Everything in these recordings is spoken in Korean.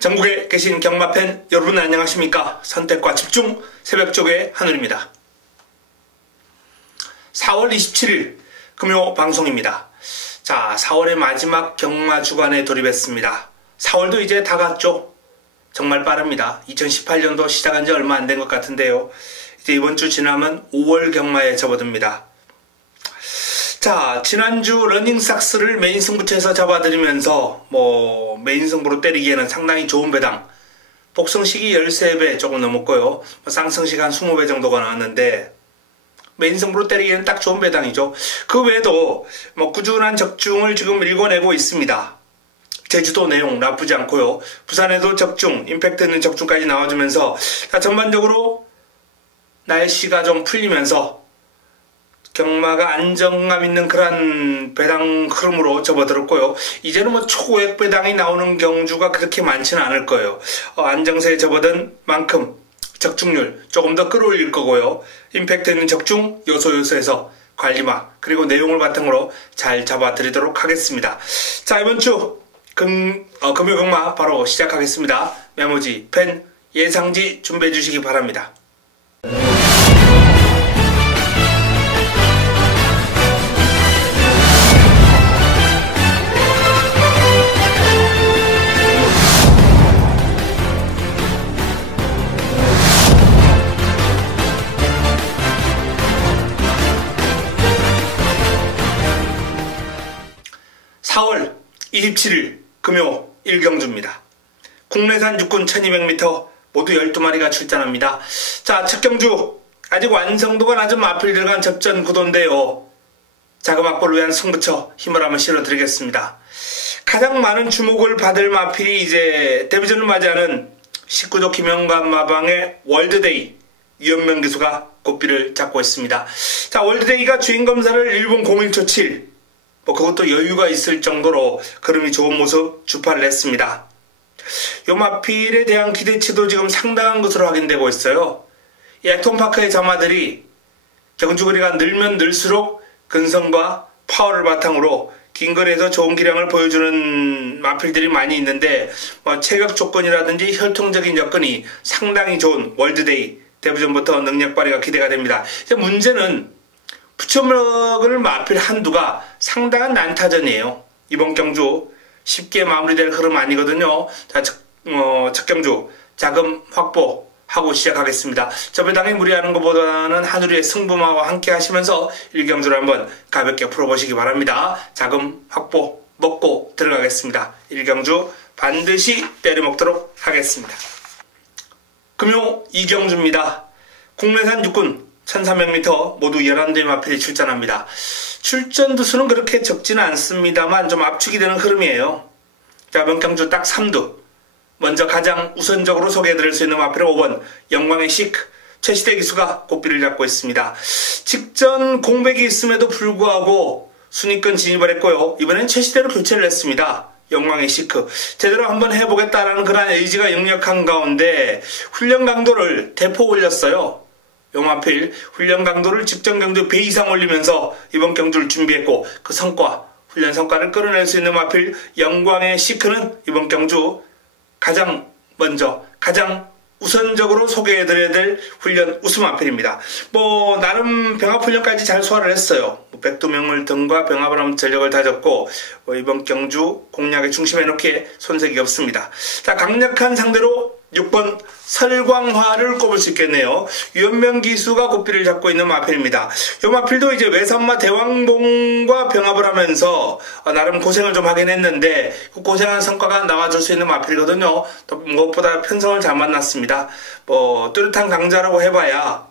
전국에 계신 경마팬 여러분 안녕하십니까? 선택과 집중 새벽쪽의 한울입니다. 4월 27일 금요 방송입니다. 자, 4월의 마지막 경마 주간에 돌입했습니다. 4월도 이제 다 갔죠? 정말 빠릅니다. 2018년도 시작한 지 얼마 안 된 것 같은데요. 이제 이번 주 지나면 5월 경마에 접어듭니다. 자, 지난주 러닝삭스를 메인 승부처에서 잡아드리면서 메인 승부로 때리기에는 상당히 좋은 배당, 복승식이 13배 조금 넘었고요. 쌍승식 한 20배 정도가 나왔는데 메인 승부로 때리기에는 딱 좋은 배당이죠. 그 외에도 꾸준한 적중을 지금 일궈내고 있습니다. 제주도 내용 나쁘지 않고요. 부산에도 적중, 임팩트 있는 적중까지 나와주면서 전반적으로 날씨가 좀 풀리면서 경마가 안정감 있는 그런 배당 흐름으로 접어들었고요. 이제는 초고액 배당이 나오는 경주가 그렇게 많지는 않을 거예요. 안정세에 접어든 만큼 적중률 조금 더 끌어올릴 거고요. 임팩트 있는 적중 요소에서 관리마 그리고 내용을 바탕으로 잘 잡아드리도록 하겠습니다. 자, 이번 주 금요 경마 바로 시작하겠습니다. 메모지, 펜, 예상지 준비해 주시기 바랍니다. 4월 27일 금요 1경주입니다. 국내산 육군 1200m 모두 12마리가 출전합니다. 자, 첫 경주 아직 완성도가 낮은 마필 들어간 접전 구도인데요. 자금 확보를 위한 승부처 힘을 한번 실어드리겠습니다. 가장 많은 주목을 받을 마필이 이제 데뷔전을 맞이하는 19조 김영관 마방의 월드데이 유현명 기수가 고삐를 잡고 있습니다. 자, 월드데이가 주행검사를 일본 01초 7 그것도 여유가 있을 정도로 걸음이 좋은 모습 주파를 했습니다. 요 마필에 대한 기대치도 지금 상당한 것으로 확인되고 있어요. 이 액톤파크의 자마들이 경주거리가 늘면 늘수록 근성과 파워를 바탕으로 긴 거리에서 좋은 기량을 보여주는 마필들이 많이 있는데 체격 조건이라든지 혈통적인 여건이 상당히 좋은 월드데이 데뷔전부터 능력 발휘가 기대가 됩니다. 이제 문제는 붙여먹을 마필 한두가 상당한 난타전이에요. 이번 경주 쉽게 마무리될 흐름 아니거든요. 자, 첫 경주 자금 확보하고 시작하겠습니다. 저 배당이 무리하는 것보다는 한우리의 승부마와 함께 하시면서 1경주를 한번 가볍게 풀어보시기 바랍니다. 자금 확보 먹고 들어가겠습니다. 1경주 반드시 때려먹도록 하겠습니다. 금요 2경주입니다. 국내산 육군 1300m 모두 11대의 마필이 출전합니다. 출전 두수는 그렇게 적지는 않습니다만 좀 압축이 되는 흐름이에요. 자, 명경주 딱 3두. 먼저 가장 우선적으로 소개해드릴 수 있는 마필은 5번 영광의 시크 최시대 기수가 고삐를 잡고 있습니다. 직전 공백이 있음에도 불구하고 순위권 진입을 했고요. 이번엔 최시대로 교체를 했습니다. 영광의 시크 제대로 한번 해보겠다라는 그런 의지가 역력한 가운데 훈련 강도를 대폭 올렸어요. 용마필 훈련 강도를 직전 경주 배 이상 올리면서 이번 경주를 준비했고 그 성과, 훈련 성과를 끌어낼 수 있는 마필 영광의 시크는 이번 경주 가장 먼저 가장 우선적으로 소개해드려야 될 훈련 우수 마필입니다. 나름 병합훈련까지 잘 소화를 했어요. 백두명을 등과 병합을 하면 전력을 다졌고 이번 경주 공략의 중심에 놓기에 손색이 없습니다. 자, 강력한 상대로 6번 설광화를 꼽을 수 있겠네요. 유현명 기수가 고삐를 잡고 있는 마필입니다. 이 마필도 이제 외산마 대왕봉과 병합을 하면서 나름 고생을 좀 하긴 했는데 그 고생한 성과가 나와줄 수 있는 마필이거든요. 또 무엇보다 편성을 잘 만났습니다. 뚜렷한 강자라고 해봐야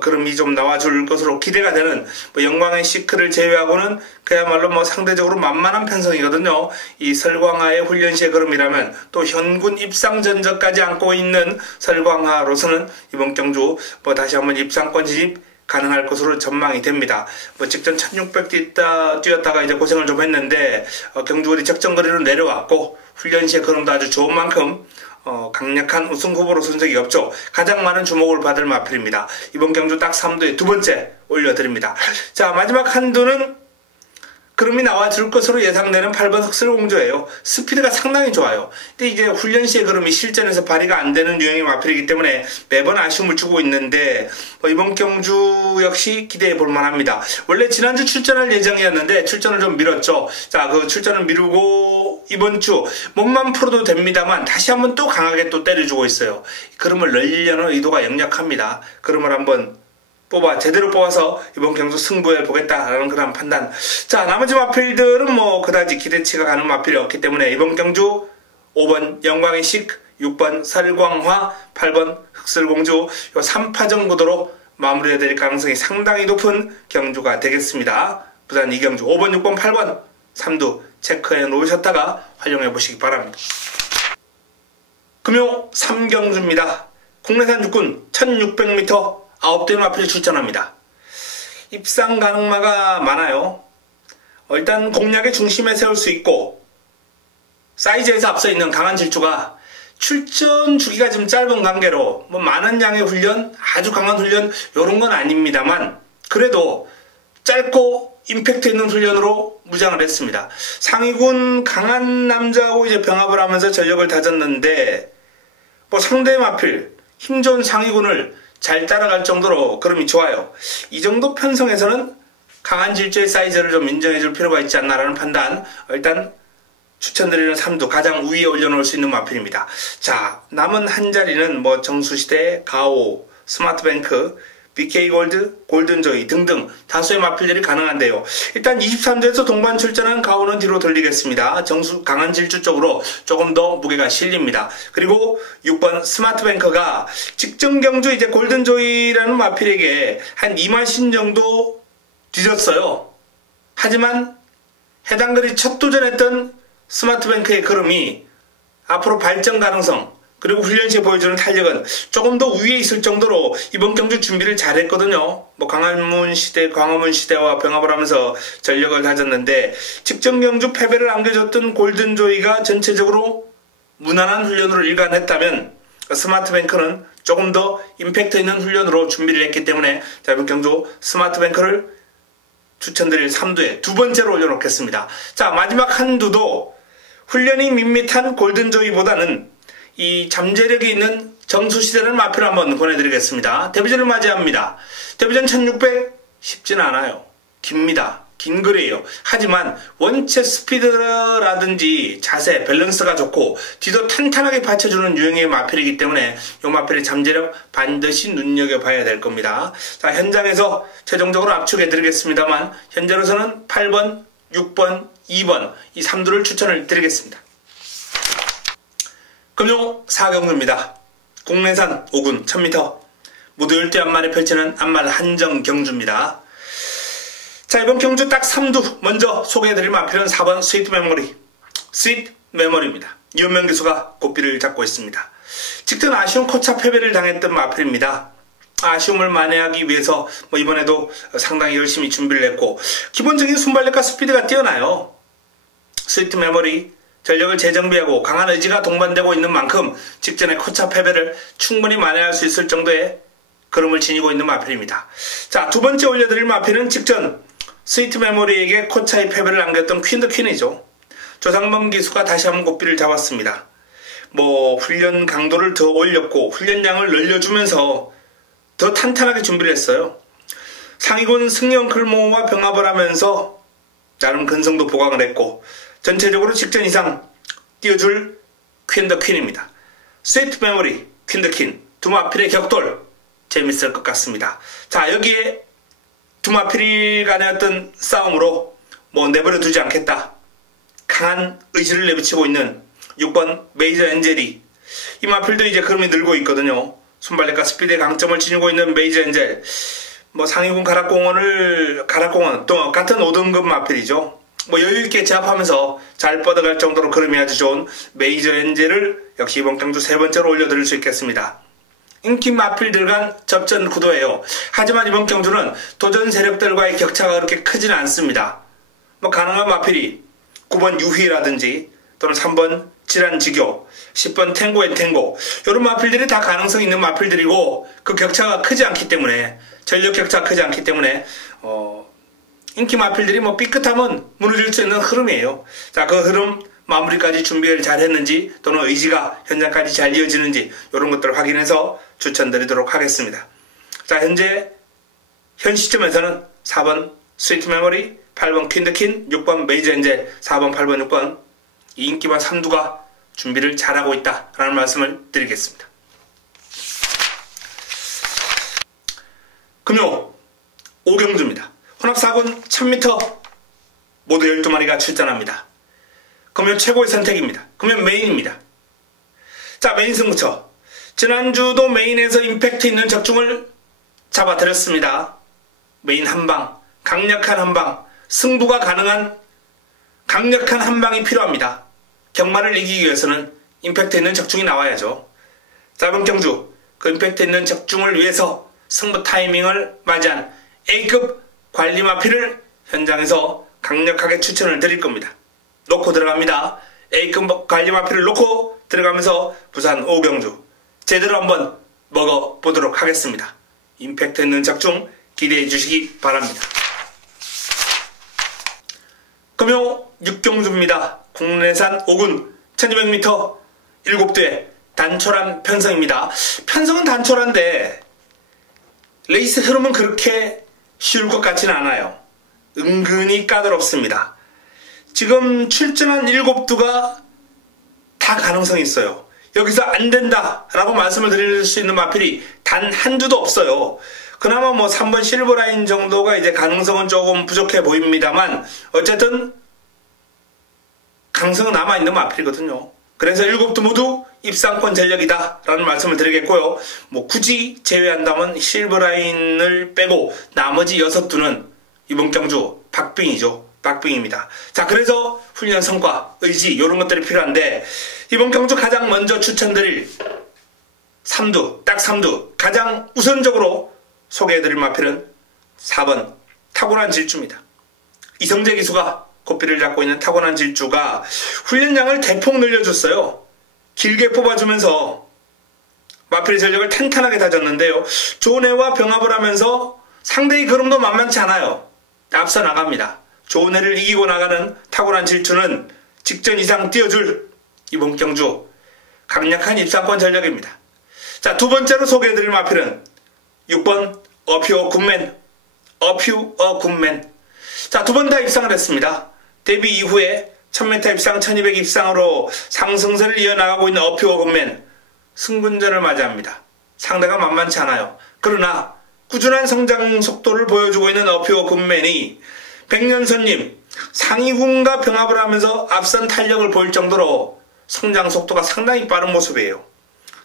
그럼이 좀 나와줄 것으로 기대가 되는 영광의 시크를 제외하고는 그야말로 상대적으로 만만한 편성이거든요. 이 설광하의 훈련시의 걸음이라면 또 현군 입상 전적까지 안고 있는 설광하로서는 이번 경주 다시 한번 입상권 진입 가능할 것으로 전망이 됩니다. 직전 1600 뛰었다가 이제 고생을 좀 했는데 경주거리 적정거리로 내려왔고 훈련시의 걸음도 아주 좋은 만큼 강력한 우승 후보로 손색이 없죠. 가장 많은 주목을 받을 마필입니다. 이번 경주 딱 3두에 두 번째 올려드립니다. 자, 마지막 한두는 그럼이 나와줄 것으로 예상되는 8번 흑설공주예요. 스피드가 상당히 좋아요. 근데 이제 훈련 시에 그럼이 실전에서 발휘가 안 되는 유형의 마필이기 때문에 매번 아쉬움을 주고 있는데 이번 경주 역시 기대해 볼 만합니다. 원래 지난주 출전할 예정이었는데 출전을 좀 미뤘죠. 자, 그 출전을 미루고 이번 주 몸만 풀어도 됩니다만 다시 한번 또 강하게 또 때려주고 있어요. 그럼을 늘리려는 의도가 역력합니다. 그럼을 한번 제대로 뽑아서 이번 경주 승부해 보겠다라는 그런 판단. 자, 나머지 마필들은 뭐 그다지 기대치가 가는 마필이 없기 때문에 이번 경주 5번 영광의식, 6번 설광화, 8번 흑설공주 요 3파전 구도로 마무리해야 될 가능성이 상당히 높은 경주가 되겠습니다. 부산 2경주 5번, 6번, 8번 3두 체크해 놓으셨다가 활용해 보시기 바랍니다. 금요 3경주입니다. 국내산 육군 1600m 9대 마필이 출전합니다. 입상 가능마가 많아요. 일단 공략의 중심에 세울 수 있고 사이즈에서 앞서 있는 강한 질주가 출전 주기가 좀 짧은 관계로 많은 양의 훈련, 아주 강한 훈련 이런 건 아닙니다만 그래도 짧고 임팩트 있는 훈련으로 무장을 했습니다. 상위군 강한 남자하고 이제 병합을 하면서 전력을 다졌는데 상대 마필 힘 좋은 상위군을 잘 따라갈 정도로 그럼이 좋아요. 이 정도 편성에서는 강한 질주의 사이즈를 좀 인정해줄 필요가 있지 않나라는 판단. 일단 추천드리는 3두 가장 위에 올려놓을 수 있는 마필입니다. 자, 남은 한 자리는 정수시대, 가오, 스마트뱅크, BK골드, 골든조이 등등 다수의 마필들이 가능한데요. 일단 23대에서 동반 출전한 가오는 뒤로 돌리겠습니다. 강한 질주 쪽으로 조금 더 무게가 실립니다. 그리고 6번 스마트뱅크가 직전 경주 이제 골든조이라는 마필에게 한 2마신 정도 뒤졌어요. 하지만 해당 글이 첫 도전했던 스마트뱅크의 걸음이 앞으로 발전 가능성 그리고 훈련 시에 보여주는 탄력은 조금 더 위에 있을 정도로 이번 경주 준비를 잘했거든요. 광화문 시대와 병합을 하면서 전력을 다졌는데 직전 경주 패배를 안겨줬던 골든조이가 전체적으로 무난한 훈련으로 일관했다면 스마트뱅크는 조금 더 임팩트 있는 훈련으로 준비를 했기 때문에 이번 경주 스마트뱅크를 추천드릴 3두에 두 번째로 올려놓겠습니다. 자, 마지막 한 두도 훈련이 밋밋한 골든조이보다는 이 잠재력이 있는 정수시대를 마필로 한번 보내드리겠습니다. 데뷔전을 맞이합니다. 데뷔전 1600 쉽지는 않아요. 깁니다. 긴 거리예요. 하지만 원체 스피드라든지 자세, 밸런스가 좋고 뒤도 탄탄하게 받쳐주는 유형의 마필이기 때문에 이 마필의 잠재력 반드시 눈여겨봐야 될 겁니다. 자, 현장에서 최종적으로 압축해드리겠습니다만 현재로서는 8번, 6번, 2번 이 3두를 추천을 드리겠습니다. 금요 4경주입니다. 국내산 5군 1000m 모두 12안말에 펼치는 안말 한정 경주입니다. 자, 이번 경주 딱 3두 먼저 소개해드릴 마필은 4번 스위트 메모리. 스위트 메모리입니다. 이은명 기수가 고삐를 잡고 있습니다. 직전 아쉬운 코차 패배를 당했던 마필입니다. 아쉬움을 만회하기 위해서 이번에도 상당히 열심히 준비를 했고 기본적인 순발력과 스피드가 뛰어나요. 스위트 메모리 전력을 재정비하고 강한 의지가 동반되고 있는 만큼 직전의 코차 패배를 충분히 만회할 수 있을 정도의 걸음을 지니고 있는 마필입니다. 자, 두 번째 올려드릴 마필은 직전 스위트 메모리에게 코차의 패배를 안겼던 퀸 더 퀸이죠. 조상범 기수가 다시 한번 고삐를 잡았습니다. 훈련 강도를 더 올렸고 훈련량을 늘려주면서 더 탄탄하게 준비를 했어요. 상위군 승용클모와 병합을 하면서 나름 근성도 보강을 했고 전체적으로 직전 이상 띄워줄 퀸 더 퀸입니다. 스위트 메모리, 퀸 더 퀸 두 마필의 격돌 재밌을 것 같습니다. 자, 여기에 두 마필 간의 어떤 싸움으로 내버려 두지 않겠다. 강한 의지를 내비치고 있는 6번 메이저 엔젤이 이 마필도 이제 걸음이 늘고 있거든요. 순발력과 스피드의 강점을 지니고 있는 메이저 엔젤 상위군 가락공원 또 같은 5등급 마필이죠. 여유있게 제압하면서 잘 뻗어갈 정도로 걸음이 아주 좋은 메이저 엔젤을 역시 이번 경주 세 번째로 올려드릴 수 있겠습니다. 인기 마필들 간 접전 구도예요. 하지만 이번 경주는 도전 세력들과의 격차가 그렇게 크지는 않습니다. 가능한 마필이 9번 유희라든지 또는 3번 질환지교, 10번 탱고 앤 탱고 이런 마필들이 다 가능성 있는 마필들이고 그 격차가 크지 않기 때문에 전력 격차가 크지 않기 때문에 인기 마필들이 뭐 삐끗하면 무너질 수 있는 흐름이에요. 자, 그 흐름 마무리까지 준비를 잘 했는지 또는 의지가 현장까지 잘 이어지는지 이런 것들을 확인해서 추천드리도록 하겠습니다. 자, 현 시점에서는 4번 스위트 메모리, 8번 퀸드킨, 6번 메이저 엔젤, 4번, 8번, 6번 이 인기와 삼두가 준비를 잘하고 있다라는 말씀을 드리겠습니다. 금요 5경주입니다. 혼합 4군 1000m 모두 12마리가 출전합니다. 금요 최고의 선택입니다. 금요 메인입니다. 자, 메인 승부처. 지난주도 메인에서 임팩트 있는 적중을 잡아드렸습니다. 메인 한방, 강력한 한방, 승부가 가능한 강력한 한방이 필요합니다. 경마를 이기기 위해서는 임팩트 있는 적중이 나와야죠. 자, 이번 경주 그 임팩트 있는 적중을 위해서 승부 타이밍을 맞이한 A급 관리 마필을 현장에서 강력하게 추천을 드릴 겁니다. 놓고 들어갑니다. A급 관리 마필을 놓고 들어가면서 부산 5경주 제대로 한번 먹어보도록 하겠습니다. 임팩트 있는 적중 기대해 주시기 바랍니다. 금요 6경주입니다. 국내산 5군 1200m 7대 단촐한 편성입니다. 편성은 단촐한데 레이스 흐름은 그렇게 쉬울 것 같지는 않아요. 은근히 까다롭습니다. 지금 출전한 7두가 다 가능성이 있어요. 여기서 안 된다 라고 말씀을 드릴 수 있는 마필이 단 한두도 없어요. 그나마 뭐 3번 실버라인 정도가 이제 가능성은 조금 부족해 보입니다만 어쨌든 가능성은 남아있는 마필이거든요. 그래서 7두 모두 입상권 전력이다 라는 말씀을 드리겠고요. 뭐 굳이 제외한다면 실버라인을 빼고 나머지 6두는 이번 경주 박빙이죠. 박빙입니다. 자, 그래서 훈련 성과, 의지 이런 것들이 필요한데 이번 경주 가장 먼저 추천드릴 3두, 딱 3두 가장 우선적으로 소개해드릴 마필은 4번 타고난 질주입니다. 이성재 기수가 고삐를 잡고 있는 타고난 질주가 훈련량을 대폭 늘려줬어요. 길게 뽑아주면서 마필의 전력을 탄탄하게 다졌는데요. 조네와 병합을 하면서 상대의 걸음도 만만치 않아요. 앞서 나갑니다. 조네를 이기고 나가는 타고난 질주는 직전 이상 뛰어줄 이번 경주 강력한 입상권 전력입니다. 자, 두 번째로 소개해드릴 마필은 6번 어퓨어 굿맨. 자, 두 번 다 입상을 했습니다. 데뷔 이후에 1000m 입상, 1200 입상으로 상승세를 이어나가고 있는 어퓨어 굿맨. 승군전을 맞이합니다. 상대가 만만치 않아요. 그러나 꾸준한 성장 속도를 보여주고 있는 어퓨어 굿맨이 백년선님 상위군과 병합을 하면서 앞선 탄력을 보일 정도로 성장 속도가 상당히 빠른 모습이에요.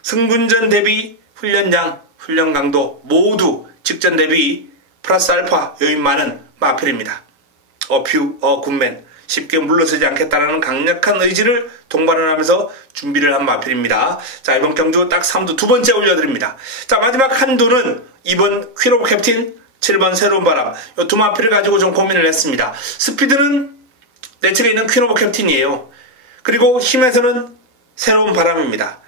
승군전 대비 훈련량, 훈련 강도 모두 직전 대비 플러스 알파 요인 많은 마필입니다. 어퓨어 굿맨 쉽게 물러서지 않겠다라는 강력한 의지를 동반을 하면서 준비를 한 마필입니다. 자, 이번 경주 딱 3두 두 번째 올려드립니다. 자, 마지막 한 두는 2번 퀸 오브 캡틴, 7번 새로운 바람. 이 두 마필을 가지고 좀 고민을 했습니다. 스피드는 내 측에 있는 퀸 오브 캡틴이에요. 그리고 힘에서는 새로운 바람입니다.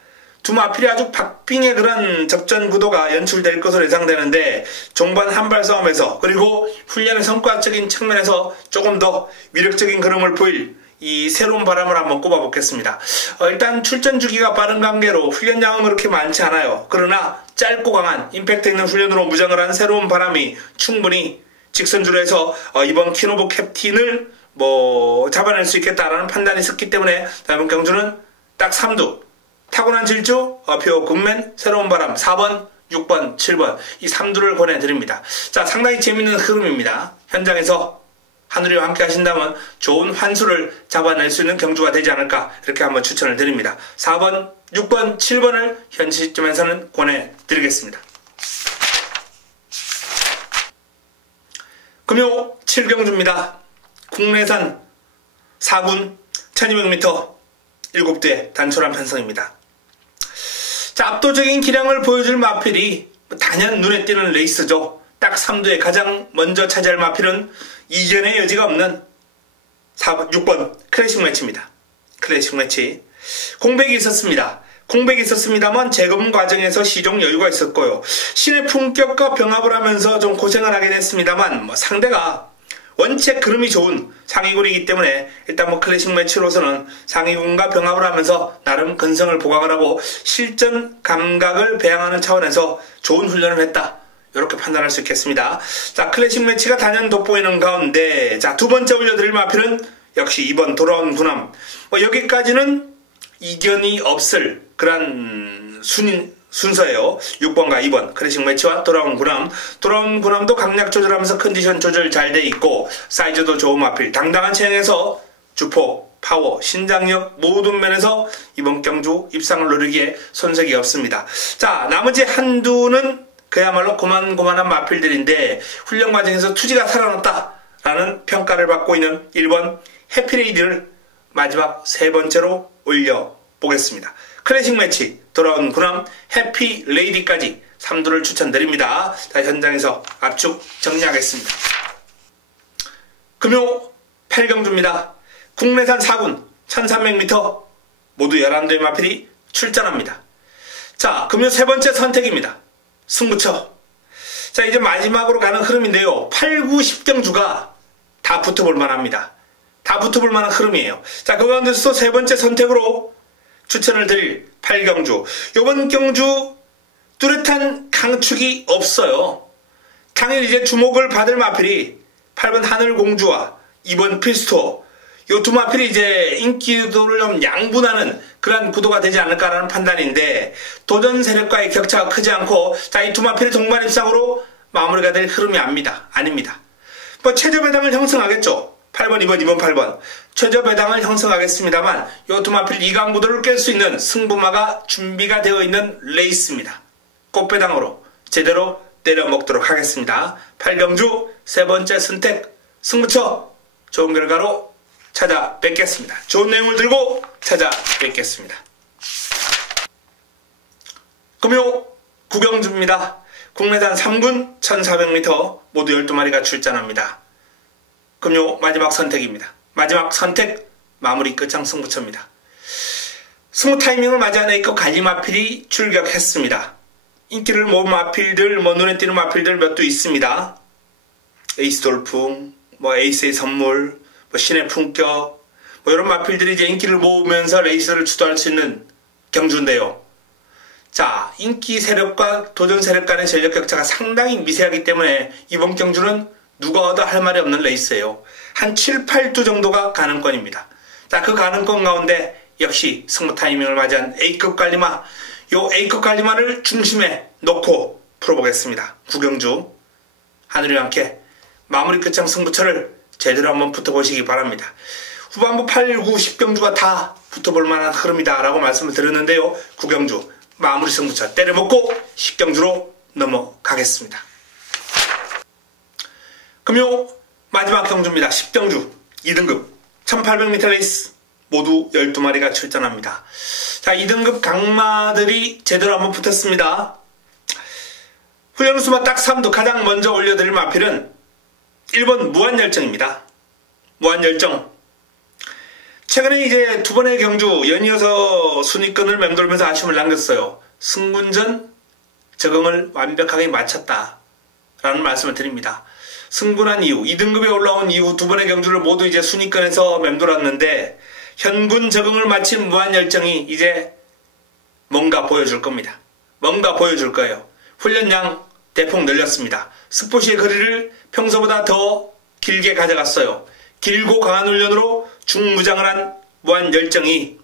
두 마필이 아주 박빙의 그런 접전 구도가 연출될 것으로 예상되는데 종반 한발 싸움에서 그리고 훈련의 성과적인 측면에서 조금 더 위력적인 그림을 보일 이 새로운 바람을 한번 꼽아보겠습니다. 일단 출전 주기가 빠른 관계로 훈련량은 그렇게 많지 않아요. 그러나 짧고 강한 임팩트 있는 훈련으로 무장을 한 새로운 바람이 충분히 직선주로 해서 이번 퀸 오브 캡틴을 잡아낼 수 있겠다라는 판단이 있었기 때문에 이번 경주는 딱 3두 타고난 질주, 어퓨어 굿맨, 새로운 바람 4번, 6번, 7번 이 3두를 권해드립니다. 자, 상당히 재밌는 흐름입니다. 현장에서 하늘이와 함께 하신다면 좋은 환수를 잡아낼 수 있는 경주가 되지 않을까 이렇게 한번 추천을 드립니다. 4번, 6번, 7번을 현 시점에서는 권해드리겠습니다. 금요 7경주입니다. 국내산 4군 1200m 7대 단촐한 편성입니다. 자, 압도적인 기량을 보여줄 마필이 단연 눈에 띄는 레이스죠. 딱 3두에 가장 먼저 차지할 마필은 이견의 여지가 없는 6번 클래식 매치입니다. 클래식 매치. 공백이 있었습니다만 재검 과정에서 시종 여유가 있었고요. 신의 품격과 병합을 하면서 좀 고생을 하게 됐습니다만 상대가 원체 그름이 좋은 상위군이기 때문에 일단 뭐 클래식 매치로서는 상위군과 병합을 하면서 나름 근성을 보강을 하고 실전 감각을 배양하는 차원에서 좋은 훈련을 했다. 이렇게 판단할 수 있겠습니다. 자, 클래식 매치가 단연 돋보이는 가운데 자, 두 번째 올려드릴 마필은 역시 2번 돌아온 군함. 여기까지는 이견이 없을 그런 순서예요. 6번과 2번 클래식 매치와 돌아온 군함. 돌아온 군함도 강약 조절하면서 컨디션 조절 잘 돼 있고 사이즈도 좋은 마필. 당당한 체형에서 주포, 파워, 신장력 모든 면에서 이번 경주 입상을 노리기에 손색이 없습니다. 자, 나머지 한두는 그야말로 고만고만한 마필들인데 훈련 과정에서 투지가 살아났다라는 평가를 받고 있는 1번 해피레이디를 마지막 세 번째로 올려보겠습니다. 클래식 매치, 돌아온 군함, 해피레이디까지 3두를 추천드립니다. 자, 현장에서 압축 정리하겠습니다. 금요 8경주입니다. 국내산 4군 1300m 모두 11대의 마필이 출전합니다. 자, 금요 세 번째 선택입니다. 승부처. 자, 이제 마지막으로 가는 흐름인데요. 8, 9, 10경주가 다 붙어볼 만합니다. 다 붙어볼 만한 흐름이에요. 자, 그 가운데서 세 번째 선택으로 추천을 드릴 8경주. 이번 경주 뚜렷한 강축이 없어요. 당일 이제 주목을 받을 마필이 8번 하늘공주와 2번 필스토어. 이 두 마필이 이제 인기도를 좀 양분하는 그런 구도가 되지 않을까라는 판단인데 도전 세력과의 격차가 크지 않고 자, 이 두 마필의 동반 입상으로 마무리가 될 흐름이 아닙니다. 뭐 최저 배당을 형성하겠죠. 8번, 2번, 2번, 8번. 최저 배당을 형성하겠습니다만 이 두 마필 2강 구도를 깰 수 있는 승부마가 준비가 되어 있는 레이스입니다. 꽃배당으로 제대로 때려먹도록 하겠습니다. 8경주 세 번째 선택 승부처 좋은 결과로 찾아뵙겠습니다. 좋은 내용을 들고 찾아뵙겠습니다. 금요 9경주입니다. 국내산 3군 1400m 모두 12마리가 출전합니다. 금요 마지막 선택입니다. 마지막 선택 마무리 끝장 승부처입니다. 승부 타이밍을 맞이한 A급 갈리 마필이 출격했습니다. 인기를 모은 마필들, 눈에 띄는 마필들 몇 두 있습니다. 에이스 돌풍, 에이스의 선물, 신의 품격, 이런 마필들이 이제 인기를 모으면서 레이스를 주도할 수 있는 경주인데요. 자, 인기 세력과 도전 세력 간의 전력 격차가 상당히 미세하기 때문에 이번 경주는 누가 얻어 할 말이 없는 레이스예요. 한 7, 8두 정도가 가능권입니다. 자, 그 가능권 가운데 역시 승부 타이밍을 맞이한 A급 갈리마, 요 A급 갈리마를 중심에 놓고 풀어보겠습니다. 9경주 하늘이 함께 마무리 끝장 승부처를 제대로 한번 붙어보시기 바랍니다. 후반부 8, 9, 10경주가 다 붙어볼 만한 흐름이다 라고 말씀을 드렸는데요. 9경주 마무리 승부처 때려먹고 10경주로 넘어가겠습니다. 금요 마지막 경주입니다. 10경주 2등급 1800m 레이스 모두 12마리가 출전합니다. 자, 2등급 강마들이 제대로 한번 붙었습니다. 훈련 수만 딱 3두 가장 먼저 올려드릴 마필은 1번 무한열정입니다. 무한열정. 최근에 이제 두 번의 경주 연이어서 순위권을 맴돌면서 아쉬움을 남겼어요. 승군전 적응을 완벽하게 마쳤다 라는 말씀을 드립니다. 승군한 이후 2등급에 올라온 이후 두 번의 경주를 모두 이제 순위권에서 맴돌았는데 현군 적응을 마친 무한열정이 이제 뭔가 보여줄 겁니다. 뭔가 보여줄 거예요. 훈련량 대폭 늘렸습니다. 스포시의 거리를 평소보다 더 길게 가져갔어요. 길고 강한 훈련으로 중무장을 한 무한열정이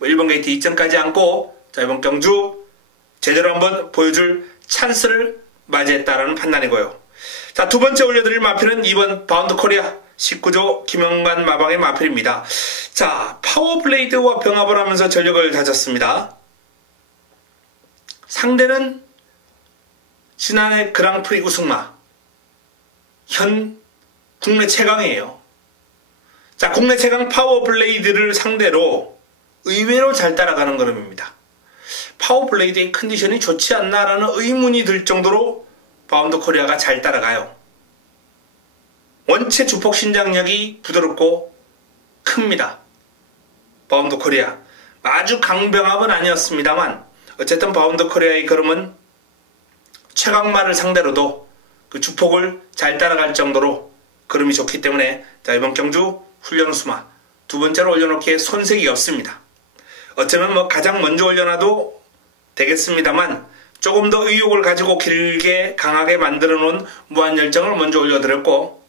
1번 게이트 이전까지 안고 자, 이번 경주 제대로 한번 보여줄 찬스를 맞이했다라는 판단이고요. 자, 두 번째 올려드릴 마필은 2번 바운드 코리아 19조 김영관 마방의 마필입니다. 자, 파워블레이드와 병합을 하면서 전력을 다졌습니다. 상대는 지난해 그랑프리 우승마 현 국내 최강이에요. 자, 국내 최강 파워블레이드를 상대로 의외로 잘 따라가는 그림입니다. 파워블레이드의 컨디션이 좋지 않나라는 의문이 들 정도로 바운드 코리아가 잘 따라가요. 원체 주폭 신장력이 부드럽고 큽니다. 바운드 코리아 아주 강병합은 아니었습니다만 어쨌든 바운드 코리아의 걸음은 최강마를 상대로도 그 주폭을 잘 따라갈 정도로 걸음이 좋기 때문에 자, 이번 경주 훈련 수마 두 번째로 올려놓기에 손색이 없습니다. 어쩌면 뭐 가장 먼저 올려놔도 되겠습니다만 조금 더 의욕을 가지고 길게 강하게 만들어 놓은 무한열정을 먼저 올려드렸고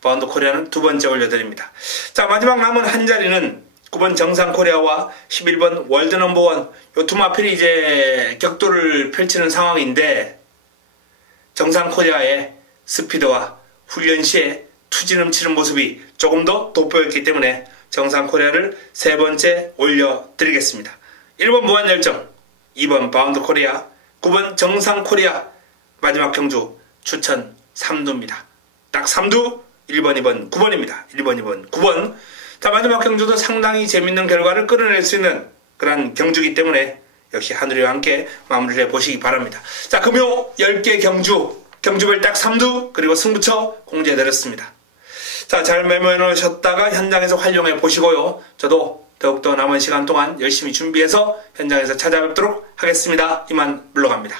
바운드 코리아는 두 번째 올려드립니다. 자, 마지막 남은 한 자리는 9번 정상 코리아와 11번 월드 넘버원 요 두 마필이 이제 격돌을 펼치는 상황인데 정상 코리아의 스피드와 훈련 시에 투지 넘치는 모습이 조금 더 돋보였기 때문에 정상 코리아를 세 번째 올려드리겠습니다. 1번 무한열정, 2번 바운드 코리아, 9번 정상 코리아 마지막 경주 추천 3두입니다. 딱 3두 1번, 2번, 9번입니다. 1번, 2번, 9번. 자, 마지막 경주도 상당히 재밌는 결과를 끌어낼 수 있는 그런 경주이기 때문에 역시 하늘이와 함께 마무리를 해보시기 바랍니다. 자, 금요 10개 경주별 딱 3두 그리고 승부처 공지해드렸습니다. 자, 잘 메모해 놓으셨다가 현장에서 활용해 보시고요. 저도 더욱더 남은 시간 동안 열심히 준비해서 현장에서 찾아뵙도록 하겠습니다. 이만 물러갑니다.